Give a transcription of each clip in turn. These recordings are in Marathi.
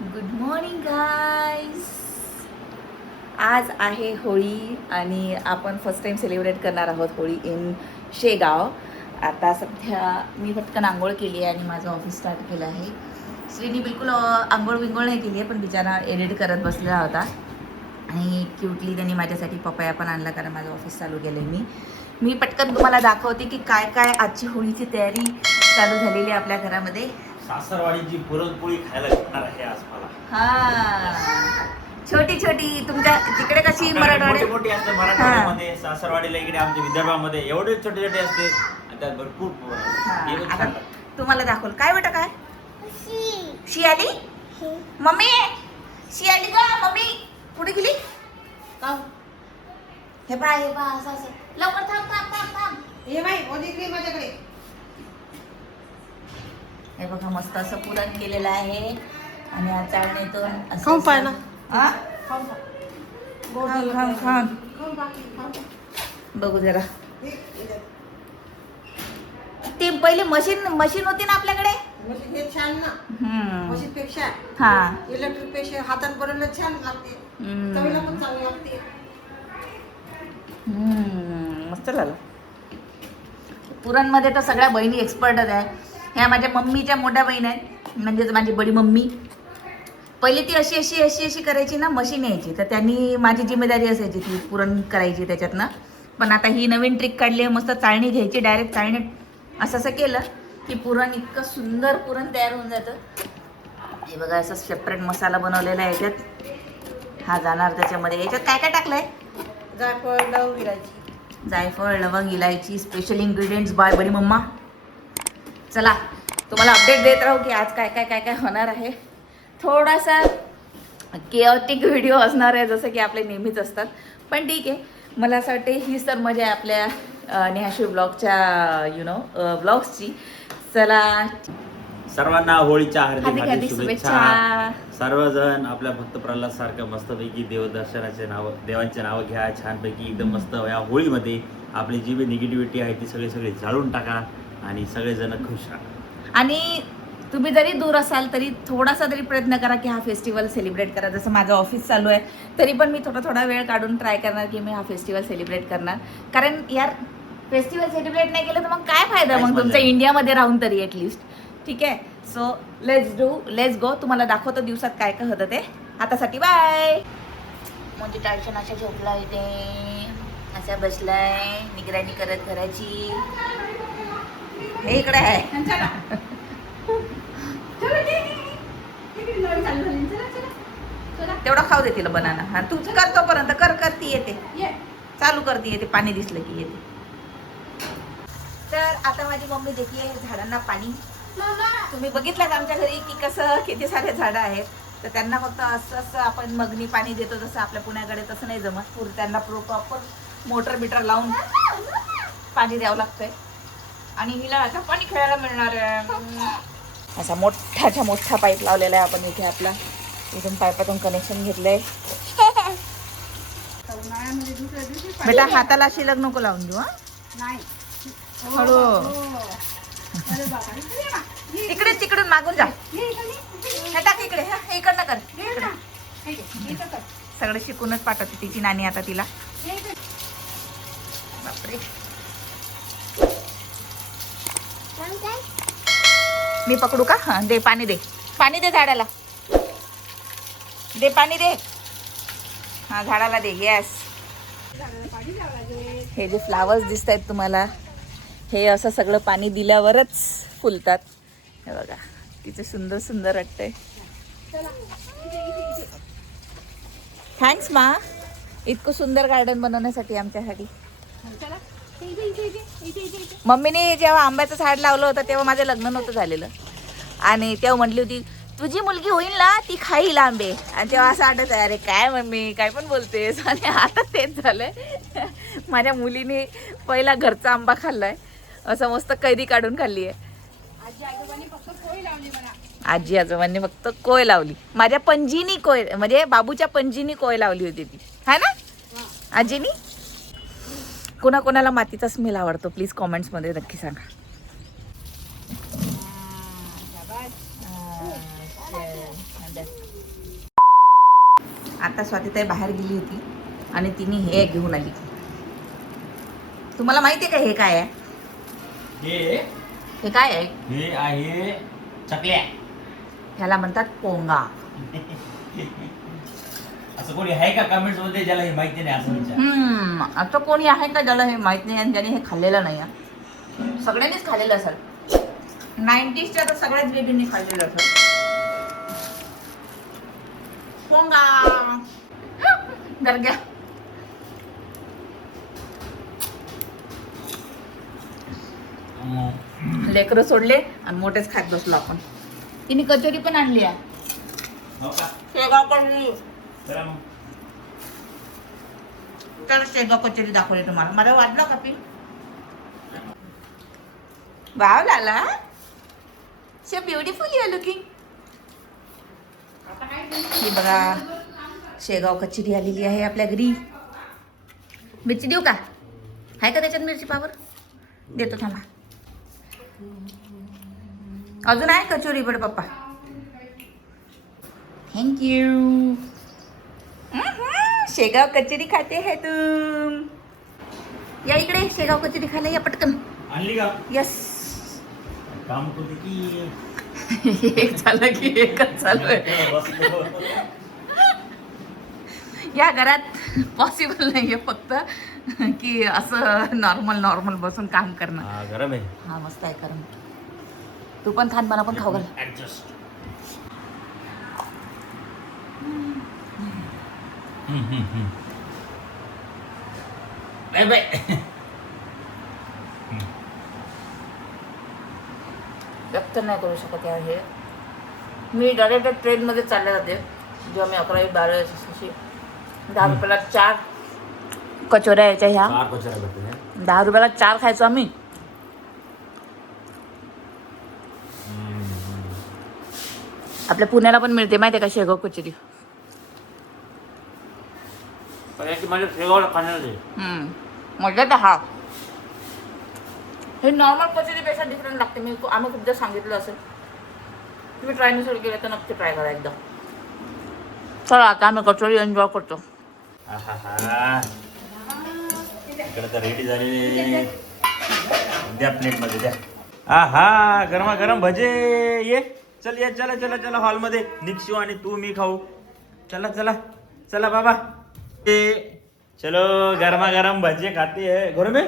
Good morning guys. आज आहे होळी आणि आपण फर्स्ट टाइम सेलिब्रेट करणार आहोत होळी इन शेगाव. आता सध्या मी पटकन आंघोळ केली आहे आणि माझं ऑफिस स्टार्ट केलं आहे. श्रीनी बिलकुल आंघोळ विंघोळ नाही केली आहे, पण बिचारा एडिट करत बसलेला होता आणि क्यूटली त्यांनी माझ्यासाठी पपया पण आणला, कारण माझं ऑफिस चालू केलं आहे. मी पटकन तुम्हाला दाखवते की काय काय आजची होळीची तयारी चालू झालेली आहे आपल्या घरामध्ये. सासरवाडीची पुरणपोळी खायला भेटणार आहे आज मला. हा, छोटी छोटी. तुमच्या तिकडे कशी मराठवाड्यात मोठी मोठी असते मराठवाड्यामध्ये, सासरवाडीला इकडे आमच्या विदर्भामध्ये एवढे छोटे छोटे असते आणि त्यात भरपूर पुरण असते. हे पण आता छान लागतं. तुम्हाला दाखवल. काय बेटा काय शी आली? मम्मी शी आली का? मम्मी कुठे गेली? हे पहा हे पहा, असं असं. लवकर थांब थांब थांब थांब. हे बाई ओदिकडे माझ्याकडे. हे बघा, मस्त असं पुरण केलेलं आहे आणि या चाळणीतून असं खाऊन पाय ना. हा? खाऊन पहा. गोड खाऊन झालं खाऊन पाहिजे. खाऊन खाऊन पहा, खाऊन पहा. बघू जरा. हे, हे. ते पहिले मशीन होती ना आपल्याकडे. म्हणजे हे छान ना. हम्म. मशीनपेक्षा हा. इलेक्ट्रिक पेक्षा हाताने बनवलं छान लागते. चवीला पण चांगली लागते. मस्त झालं. पुरणमध्ये तर सगळ्या बहिणी एक्सपर्टच आहे. ह्या माझ्या मम्मीच्या मोठ्या बहीण आहेत, म्हणजेच माझी बडी मम्मी. पहिली ती अशी अशी अशी अशी करायची ना, मशीन यायची, तर त्यांनी माझी जिम्मेदारी असायची ती पुरण करायची त्याच्यातनं. पण आता ही नवीन ट्रिक काढली आहे, मस्त चाळणी घ्यायची, डायरेक्ट चाळणीत असं असं केलं की पुरण इतकं सुंदर पुरण तयार होऊन जातं. हे बघा, असं सेपरेट मसाला बनवलेला आहे याच्यात. हा जाणार त्याच्यामध्ये. याच्यात काय काय टाकलंय? जायफळ लवंग इलायची. जायफळ लवंग इलायची, स्पेशल इन्ग्रेडियंट्स बाय बडी मम्मा. चला, तुम्हाला अपडेट देत राहू की आज काय काय काय काय होणार आहे. थोडासा केऑटिक व्हिडिओ असणार आहे, जसं की आपले नेहमीच असतात, पण ठीक आहे. मला असं वाटते हीच तर मजा आहे आपल्या नेहाशी ब्लॉगच्या ब्लॉग्सची. चला, सर्वांना होळीच्या हार्दिक हार्दिक हार्दिक शुभेच्छा. शुभेच्छा. सर्वजण आपल्या भक्त प्रल्हाद सारखं मस्तपैकी देवदर्शनाचे नाव, देवांचे नाव घ्या छानपैकी एकदम मस्त. या होळीमध्ये आपली जी निगेटिव्हिटी आहे ती सगळी जाळून टाका आणि सगळेजण खुश राहा. आणि तुम्ही जरी दूर असाल तरी थोडासा तरी प्रयत्न करा की हा फेस्टिवल सेलिब्रेट करा. जसं माझं ऑफिस चालू आहे तरी पण मी थोडा वेळ काढून ट्राय करणार की मी हा फेस्टिवल सेलिब्रेट करणार. कारण यार, फेस्टिवल सेलिब्रेट नाही केलं तर मग काय फायदा काहीच मग मजा तुमचं नाही. इंडियामध्ये राहून तरी ॲटलिस्ट. ठीक आहे, सो लेट्स गो. तुम्हाला दाखवतो दिवसात काय काय होतं ते. आतासाठी बाय. म्हणजे टेन्शन अशा झोपला इथे, असा बसलाय निगराणी करत घराची. हे इकडे आहे. तेवढा खाऊ दे तिला बनाना. हा, तू कर तोपर्यंत. करती येते, चालू करते येते, पाणी दिसलं की येते. तर आता माझी मम्मी देते झाडांना पाणी. तुम्ही बघितलं आमच्या घरी की कसं किती सारे झाडं आहेत, तर त्यांना फक्त असं आपण मगनी पाणी देतो जसं आपल्या पुण्याकडे, तसं नाही जमत. त्यांना प्रॉपर मोटर बिटर लावून पाणी द्यावं लागतंय. आणि हिला आता पाणी खेळायला मिळणार आहे. असा मोठा पाईप लावलेला आहे आपण इथे. आपला इथून पाईपातून कनेक्शन घेतलंय. बेटा, हाताला अशी लग्न नको लावून देऊ. हा, हळू. तिकडून मागून जा. हे टाक इकडे. हा, इकडनं कर. सगळं शिकूनच पाठवते तिची नानी आता तिला. बापरे. मी पकडू का? हा, दे पाणी, दे पाणी, दे झाडाला. दे पाणी, दे. हा, झाडाला दे. येस. हे जे फ्लावर्स दिसत आहेत तुम्हाला, हे असं सगळं पाणी दिल्यावरच फुलतात. हे बघा किती सुंदर सुंदर वाटतंय. थँक्स मा, इतकं सुंदर गार्डन बनवण्यासाठी आमच्यासाठी. मम्मीने जेव्हा आंब्याचं झाड लावलं होतं तेव्हा माझं लग्न नव्हतं झालेलं, आणि तेव्हा म्हटली होती तुझी मुलगी होईल ना ती खाईल आंबे. आणि तेव्हा असं वाटत अरे काय मम्मी काय पण बोलतेस. आणि आता तेच झालंय. माझ्या मुलीने पहिला घरचा आंबा खाल्लाय, असं मस्त कैरी काढून खाल्ली आहे. आजी आजोबांनी फक्त कोय लावली. माझ्या पंजीनी कोय, म्हणजे बाबूच्या पंजीनी कोय लावली होती ती, है ना आजीनी. कोणाकोणाला मातीचा स्मेल आवडतो प्लीज कॉमेंट्समध्ये नक्की सांगा. आता स्वातीताई बाहेर गेली होती आणि तिने हे घेऊन आली. तुम्हाला माहिती आहे का हे काय आहे? हे काय आहे? हे आहे चकल्या. ह्याला म्हणतात पोंगा. असं कोणी आहे का कमेंट्स मध्ये ज्याला हे माहिती नाही असं विचार. असं कोणी आहे का ज्याला हे माहित नाही आणि ज्याने हे खाल्लेलं नाही आहे? सगळ्यांनीच खाल्लेलं असेल. 90sच्या तर सगळ्याच बेबींनी खाल्लेलं असेल. पोंगा गरग्या. लेकरं सोडले आणि मोठेच खात बसलो आपण. तिने कचोरी पण आणली आहे. हो का? शेगाव कचोरी. चला मग. तर शेगाव कचोरी दाखवली तुम्हाला. मला वाटलं का पी? वाव लाला, so beautiful you are looking. ही बघा शेगाव कचोरी आलेली आहे आपल्या घरी. मिरची देऊ का? आहे का त्याच्यात मिरची पावर? देतो थांबा. अजून आहे कचोरी बडे पप्पा. थँक्यू. शेगाव कचोरी खाते है तुम. या इकडे शेगाव कचोरी खायला या पटकन. आणली का? यस. काम करते की एक झालं की एकच चालू आहे. बसलो. या घरात पॉसिबल नाहीये फक्त की असं नॉर्मल बसून काम करणं. हा, गरम आहे. हा मस्त आहे कारण. तू पण खान, मला पण खाऊ घाल. ऍडजस्ट. Bye bye. व्यक्त नाही करू शकत आहे हे. मी डायरेक्ट ट्रेनमध्ये चालले जाते जेव्हा मी 11-12 अशी. 10 रुपयाला 4 कचोऱ्या यायच्या ह्या. 4 कचोऱ्या भेटते. 10 रुपयाला 4 खायचो आम्ही. आपल्या पुण्याला पण मिळते माहिती आहे का शेगाव कचोरी. माझ्या शेगावला खाणार आहे. म्हटलं तर हा हे नॉर्मल कचोरीपेक्षा डिफरंट लागते. आम्ही खूपदा सांगितलं असेल. तुम्ही ट्राय नसेल केलं तर नक्की ट्राय करा एकदा. चला आता आम्ही कचोरी एन्जॉय करतो. आहाहा. इकडे तर रेडी झालेले. द्या प्लेटमध्ये द्या. आहा गरमागरम भजे. ये चल ये. चला चला चला हॉलमध्ये. निक्षू आणि तू मी खाऊ. चला चला चला बाबा. चलो गरमागरम भजे खाते है. घर में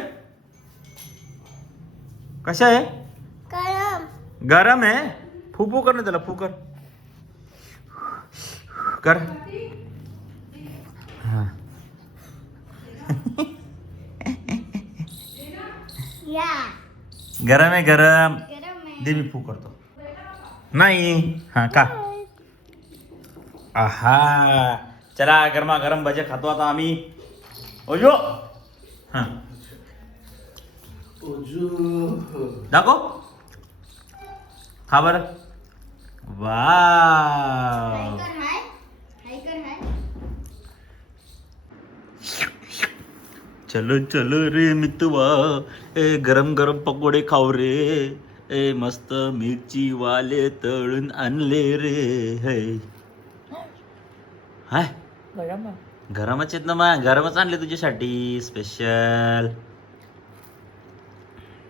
कशा आहे? गरम आहे. फुफू कर ना त्याला. फू कर. कर. हा. गरम आहे गरम. दे मी फू करतो. नाही हा का. आहा चला गरमा गरम भजे खातो आता आम्ही. ओजो हा दाखव. खा बरं. वाव. चलो चलो रे मितवा. ए गरम गरम पकोडे खाऊ रे. ए मस्त मिरची वाले तळून आणले रे. हाय गरमच आहेत ना मग. गरमच आणले तुझ्यासाठी स्पेशल.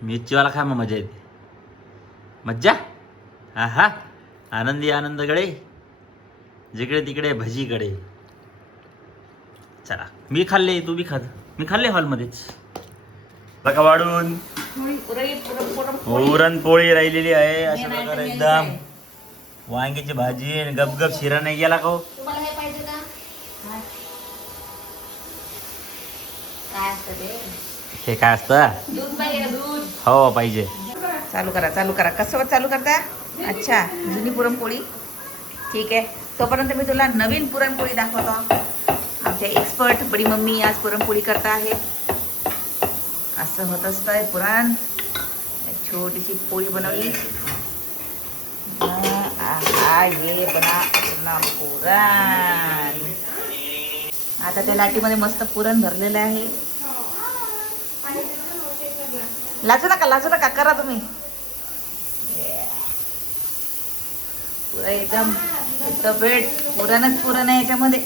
मिरचीवाला खा मग मजा येते. मज्जा. आहा आनंदी आनंदकडे जिकडे तिकडे भजीकडे. चला मी खाल्ले तू बी खा. मी खाल्ले हॉलमध्येच. बघा वाढून पुरणपोळी राहिलेली आहे अशा प्रकारे एकदम. वांग्याची भाजी आणि गपगप शिरा नाही गेला का. हे काय असतं? हो पाहिजे. चालू करा. कसं चालू करता? अच्छा जुनी पुरणपोळी. ठीक आहे. तोपर्यंत मी तुला नवीन पुरणपोळी दाखवतो. आमच्या एक्सपर्ट बडी मम्मी आज पुरणपोळी करता आहे. असं होत असतंय पुरण. छोटीशी पोळी बनवली. हे बना पुरण. आता त्या लाटीमध्ये मस्त पुरण भरलेलं आहे. लाजू नका करा तुम्ही. पुरा एकदम भेट पुरण आहे याच्यामध्ये.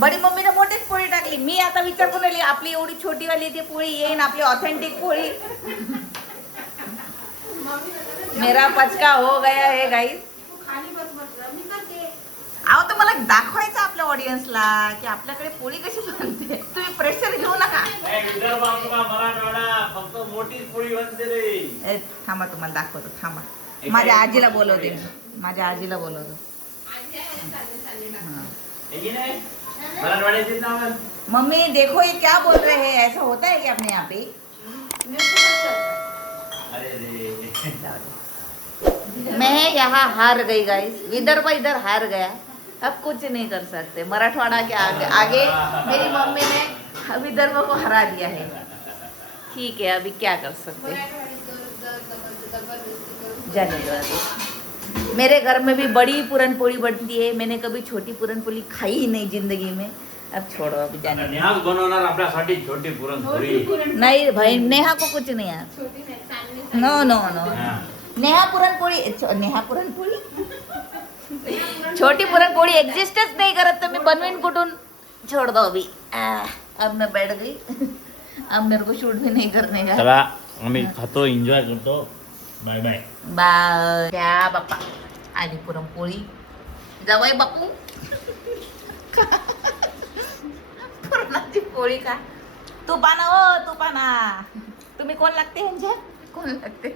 बडी मम्मीने मोठीच पोळी टाकली. मी आता विचार करून राहिली आपली एवढी छोटी वाली ती पोळी येईन आपली ऑथेंटिक पोळी. मेरा पचका हो गया है गाईस. खाली बस म्हटलं मी करते. अहो तर मला दाखवायचं आपल्या ऑडियन्सला की आपल्याकडे पोळी कशी बनते. तुम्ही प्रेशर घेऊ नका. मराठवाडा फक्त मोठी पोळी बनते रे. थांबा तुम्हाला दाखवतो. थांबा माझ्या आजीला बोलवते. माझ्या आजीला बोलवतो. मम्मी देखो ये क्या बोल रहे हैं, ऐसा होता है क्या अपने यहाँ पे? मैं यहाँ हार गई गाइस. विदर्भ इधर हार गया. अब कुछ नहीं कर सकते. मराठवाड़ा के आगे मेरी मम्मी ने विदर्भ को हरा दिया है. ठीक है अभी क्या कर सकते. जाने दो. मेरे घर में भी बड़ी पूरनपोली बनती है. मैंने कभी छोटी पूरनपोली खाई ही नहीं जिंदगी में. अब छोड़ो अभी जाने दो. नेहा बनवणार आपल्यासाठी छोटी पुरणपोळी. नहीं भाई नेहा को कुछ नहीं आता. No no no. Neha puran poli. Neha puran poli छोटी पुरणपोळी एग्जिस्टच नहीं करत तर मी बनवीन कुठून. छोड़ दो अभी. अब मैं बैठ गई. अब मेरे को शूट भी नहीं करने का. चला आम्ही खातो एन्जॉय करतो. Bye bye bye. त्या बाप्पा आली पुरणपोळी. जावई बापू पुरणाची पोळी का. तुपाना हो तुपाना. तुम्ही कोण लागते ह्यांच्या. कोण लागते.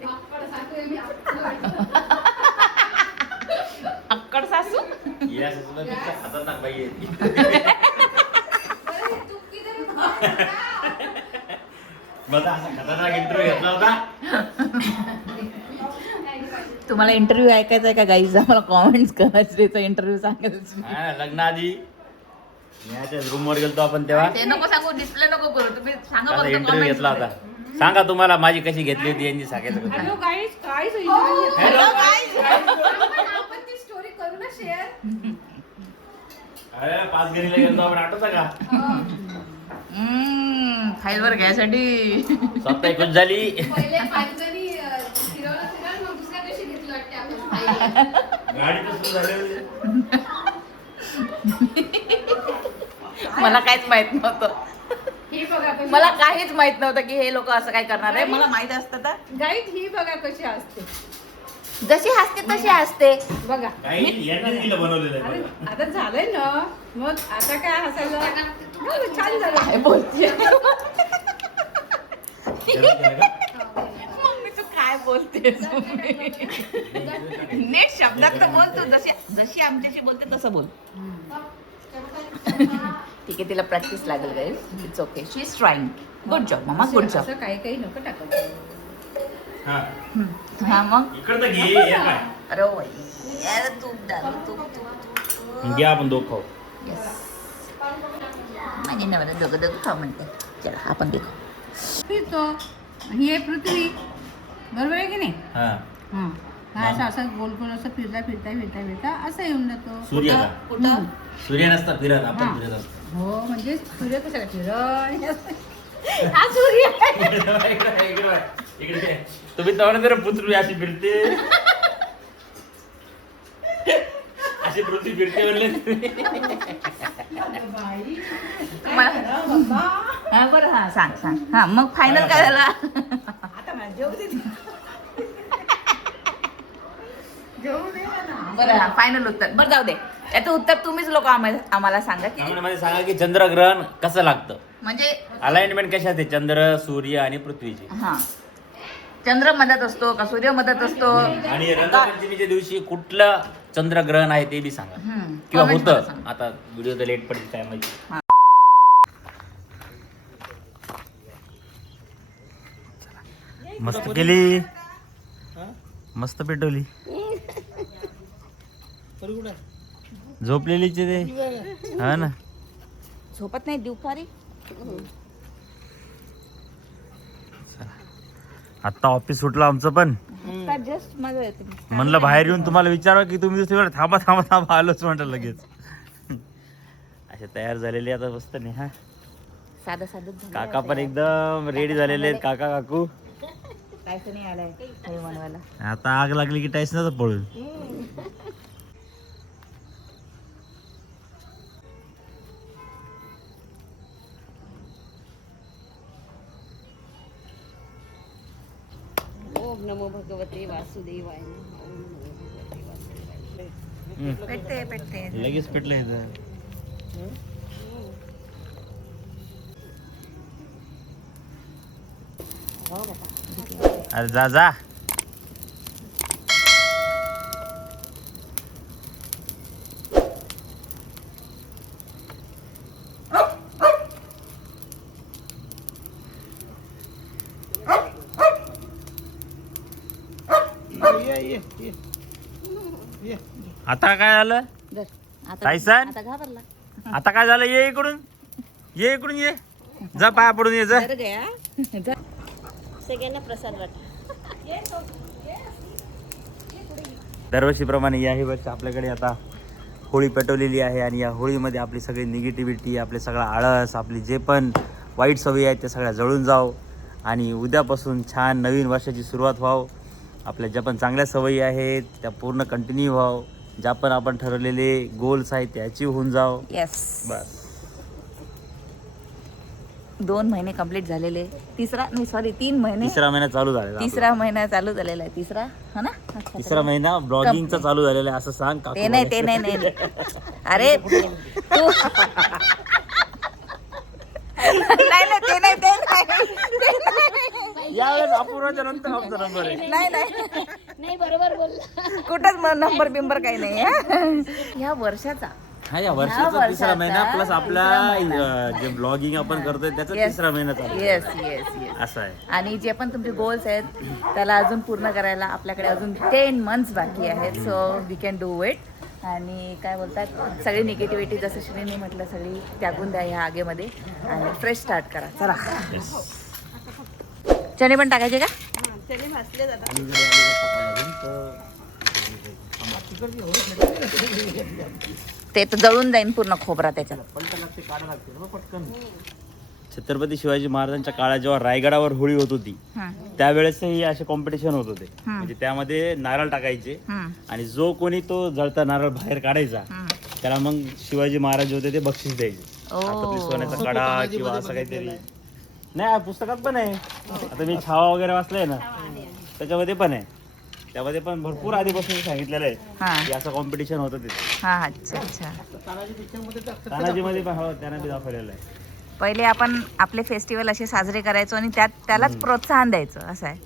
अक्कड सासू. या सासूला तिच्या हातात टाक बाई. मला असा खतरनाक इंटरव्ह्यू घेतला होता. तुम्हाला इंटरव्ह्यू ऐकायचा आहे का गाईज. आम्हाला कॉमेंट्स करायचं इंटरव्ह्यू सांगायचं. लग्नाआधी रूम वर गेलतो आपण तेव्हा ते नको सांगू. डिस्प्ले नको करू. तुम्ही सांगा फक्त इंटरव्ह्यू comments घेतला होता. मध्ये. सांगा तुम्हाला माझी कशी घेतली होती यांनी सांगायचं. हॅलो गाईज काय Hello guys. आपण ती स्टोरी करू ना शेअर. अरे 5 घरीला गेलतो आपण. आठवतं का फाईलवर घ्यायसाठी. स्वतः खुश झाली. पहिले पाचजणी फिरवलं मग दुसऱ्या दिवशी घेतलं वाटते आपण. गाडी तर सुरू झाली. मला काहीच माहित नव्हतं. ही बघा कशी मला काहीच माहित नव्हतं की हे लोक असं काय करणार आहे. मला माहित असतं तर गाईड ही बघा कशी असते. जशी हसते तशी हसते. बघा काही यांनी तिला बनवलेलं आहे बघा. आता झालंय ना मग आता काय हसायला. हो, छान झालं. काय बोलते जेवण केलं का? मम्मी तू काय बोलतेस. नेट शब्दात तर बोल तू. जशी आमच्याशी बोलते तसं बोल. ठीक आहे तिला प्रॅक्टिस लागेल guys. It's okay. She is trying. Good job mamma good job. असं काही काही नको टाकायचं. हा. हा मग इकडं तर घे. हे काय? अरे बाई यार तूप डाल. तूप घ्या आपण दोघं खाऊ. येस. माझे नवरा दोघं खाऊ म्हणते. चला आपण देखो. फिरतो ही आहे पृथ्वी बरोबर आहे की नाही. हा. हा हा असं असं गोल गोल असं फिरता फिरता फिरता फिरता असं येऊन जातो. सूर्य का. कुठं सूर्य नसता फिरत आपण हा. फिरत असतो. हो म्हणजे सूर्य कशाला फिरत. हा सूर्य इकडे तुम्ही तर जरा पृथ्वी अशी फिरते. अशी पृथ्वी फिरते म्हणले. हा बरं हा सांग सांग. हा मग फायनल काय झाला. आता मला जेवू दे. जेवू दे ना. बरं हा फायनल उत्तर. बरं जाऊ दे. याचं उत्तर तुम्हीच लोक आम्हाला सांगा की त्यामुळे सांगा की चंद्रग्रहण कसं लागतं. म्हणजे अलाइनमेंट कशा असते चंद्र सूर्य आणि पृथ्वीची. हा चंद्र मदत असतो का सूर्य मदत असतो. आणि रंगपंचमीच्या दिवशी कुठलं चंद्रग्रहण आहे ते बी सांगा किंवा Comments मध्ये होतं. सांगा. आता व्हिडिओ तर लेट पडते काय माहिती. हा. मस्त केली. मस्त पेटवली. झोपलेलीच ते. हा ना. झोपत नाही दुपारी. आता ऑफिस सुटलं आमचं पण. जस्ट मजा येते. म्हणलं बाहेर येऊन तुम्हाला विचारा की तुम्ही दुसरीकडे थांबा थांबा थांबा आलोच म्हटलं लगेच. असे तयार झालेले आता मस्त नाही. हा साधं साधं काका पण एकदम रेडी झालेले आहेत. काका काकू कायच नाही आलाय हे बनवायला. आता आग लागली की टाईसनाच पळून. नमो भगवते वासुदेवाय नमः. ओम नमो भगवते वासुदेवाय. पेटते पेटते. लगेच पेटलं इथं. अरे जा जा. आता काय झालं धर. आता टायसन? आता घाबरला. आता काय झालं ये इकडून ये जा पाया पडून ये जा. धर गया. धर. सगळ्यांना प्रसाद वाटा. दरवर्षीप्रमाणे याही वर्षी आपल्याकडे आता होळी पेटवलेली आहे आणि या होळीमध्ये आपली सगळी निगेटिव्हिटी, आपले सगळा आळस, आपली जे पण वाईट सवयी आहेत त्या सगळ्या जळून जाव आणि उद्यापासून छान नवीन वर्षाची सुरुवात व्हावं. आपल्या ज्या पण चांगल्या सवयी आहेत त्या पूर्ण कंटिन्यू व्हावं. ज्या पण आपण ठरवलेले गोल्स आहेत त्या अचीव होऊन जाव. येस. बस 2 महिने कंप्लीट झालेले. 3 महिने. तिसरा महिना चालू झालेला आपला. 3रा महिना चालू झालेला आहे. 3रा हा ना. अच्छा, तिसरा महिना ब्लॉगिंगचा चालू झालेला आहे असं सांग काकू. ते नाही. अरे तू नाही ते नाही. यावेळेस अपूर्वाच्या नंतर आमचा नंबर आहे. नाही बरोबर बोलला. कुठंच नंबर बिंबर काही नाही हा. ह्या वर्षाचा हा या वर्षाचा तिसरा महिना प्लस आपला जे ब्लॉगिंग आपण करतोय त्याचा तिसरा महिना चालू आहे. येस असं आहे. आणि जे पण तुमचे गोल्स आहेत त्याला अजून पूर्ण करायला आपल्याकडे अजून 10 मंथ्स बाकी आहेत. So we can do it. आणि काय बोलतात सगळी निगेटिव्हिटी जसं श्रीने म्हटलं सगळी त्यागून द्या ह्या आगेमध्ये आणि फ्रेश स्टार्ट करा. चला चणे पण टाकायचे का? चणे भाजले जातात. ते तर जळून जाईन पूर्ण खोबरा त्याच्यात. छत्रपती शिवाजी महाराजांच्या काळात जेव्हा रायगडावर होळी होत होती त्यावेळेसही असे कॉम्पिटिशन होत होते. म्हणजे त्यामध्ये नारळ टाकायचे आणि जो कोणी तो जळता नारळ बाहेर काढायचा त्याला मग शिवाजी महाराज होते ते बक्षीस द्यायचे. हातातली सोन्याचा कडा किंवा असं काहीतरी. नाही पुस्तकात पण आहे. आता मी छावा वगैरे वाचलाय ना त्याच्यामध्ये पण आहे. त्यामध्ये पण भरपूर आधीपासून सांगितलेलं आहे की असं कॉम्पिटिशन होतं तिथे. अच्छा. तानाजीमध्ये पण हो त्यांना बी दाखवलेलं आहे. पहिले आपण आपले फेस्टिवल असे साजरे करायचो आणि त्यालाच प्रोत्साहन द्यायचं असं आहे.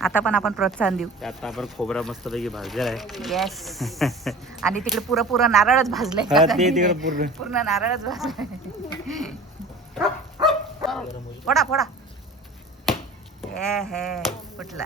आता पण आपण प्रोत्साहन देऊ. आता आपण खोबरा मस्तपैकी भाजलेला आहे. येस. आणि तिकडे पुरं नारळच भाजलंय. ते तिकडे पूर्ण नारळच भाजलंय. फोडा हे फुटला.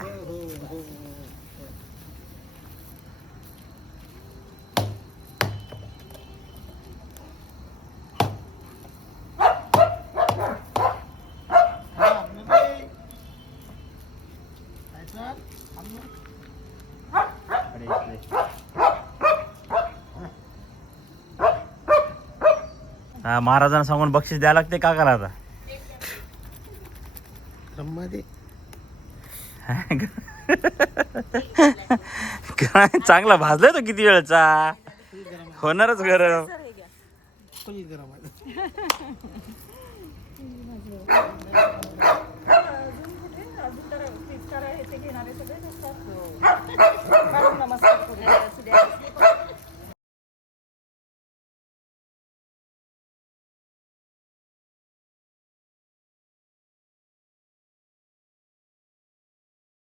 महाराजांना सांगून बक्षीस द्यायला लागते का करा आता. चांगला भाजलाय तो किती वेळचा होणारच गरम.